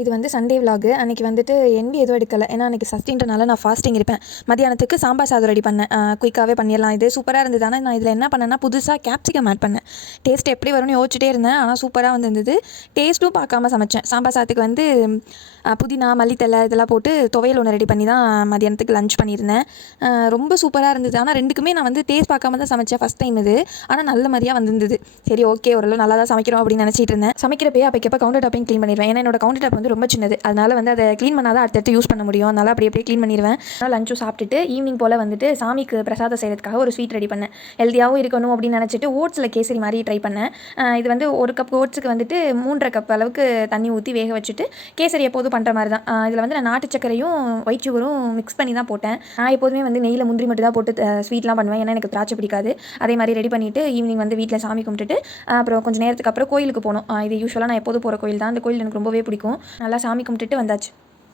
இது வந்து Sunday vlog. அன்றைக்கி வந்துட்டு என்வி எதுவும் எடுக்கலை, ஏன்னா அன்றைக்கி சஷ்டின்றனால நான் ஃபாஸ்டிங் இருப்பேன். மதியானத்துக்கு சாம்பார் சாதம் ரெடி பண்ணேன். குயிக்காகவே பண்ணிடலாம், இது சூப்பராக இருந்தது. ஆனால் நான் இதில் என்ன பண்ணேன்னா புதுசாக கேப்சிகம் ஆட் பண்ணேன். டேஸ்ட் எப்படி வரும்னு யோசிச்சுட்டே இருந்தேன், ஆனால் சூப்பராக வந்துருந்தது. டேஸ்ட்டும் பார்க்காம சமைச்சேன். சாம்பார் சாதத்துக்கு வந்து புதினா மல்லித்தலை இதெல்லாம் போட்டு துவையல் ஒன்று ரெடி பண்ணி தான் மதியானத்துக்கு லஞ்ச் பண்ணியிருந்தேன். ரொம்ப சூப்பராக இருந்தது. ஆனால் ரெண்டுக்குமே நான் வந்து டேஸ்ட் பார்க்காம தான் சமைச்சேன் ஃபஸ்ட் டைம் இது. ஆனால் நல்ல மாதிரியாக வந்திருந்தது. சரி ஓகே, ஓரளவு நல்லா தான் சமைக்கிறோம் அப்படின்னு நினச்சிட்டு இருந்தேன். சமைக்கிறப்பே அப்போ கவுண்டர் டாப்பையும் க்ளீன் பண்ணிடுவேன். ஏன்னா என்னோட கவுண்டர் டாப் வந்து ரொம்ப சின்னது, அதனால் வந்து அதை க்ளீன் பண்ணால் தான் அடுத்தடுத்து யூஸ் பண்ண முடியும். அதனால் அப்படியே க்ளீன் பண்ணிடுவேன். ஆனால் லஞ்சும் சாப்பிட்டுட்டு ஈவினிங் போல் வந்துட்டு சாமிக்கு பிரசாதம் செய்கிறதுக்காக ஒரு ஸ்வீட் ரெடி பண்ணேன். ஹெல்த்தியாகவும் இருக்கணும் அப்படின்னு நினச்சிட்டு ஓட்ஸில் கேசரி மாதிரி ட்ரை பண்ணேன். இது வந்து 1 கப் ஓட்ஸுக்கு வந்துட்டு 3.5 கப் அளவுக்கு தண்ணி ஊற்றி வேக வச்சுட்டு கேசரி எப்போதும் பண்ணுற மாதிரி தான். இதில் வந்து நான் நாட்டு சக்கரையும் ஒயிட் சுகரும் மிக்ஸ் பண்ணி தான் போட்டேன். நான் எப்போதுமே வந்து நெய்யில் முந்திரி மட்டும் தான் போட்டு ஸ்வீட்லாம் பண்ணுவேன், ஏன்னா எனக்கு திராட்சை பிடிக்காது. அதே மாதிரி ரெடி பண்ணிவிட்டு ஈவினிங் வந்து வீட்டில் சாமி கும்பிட்டுட்டு அப்புறம் கொஞ்சம் நேரத்துக்கு அப்புறம் கோயிலுக்கு போனோம். இது யூஸ்வலாக நான் எப்போதும் போகிற கோயில் தான். அந்த கோயில் எனக்கு ரொம்பவே பிடிக்கும். நல்லா சாமி கும்பிட்டுட்டு வந்தாச்சு.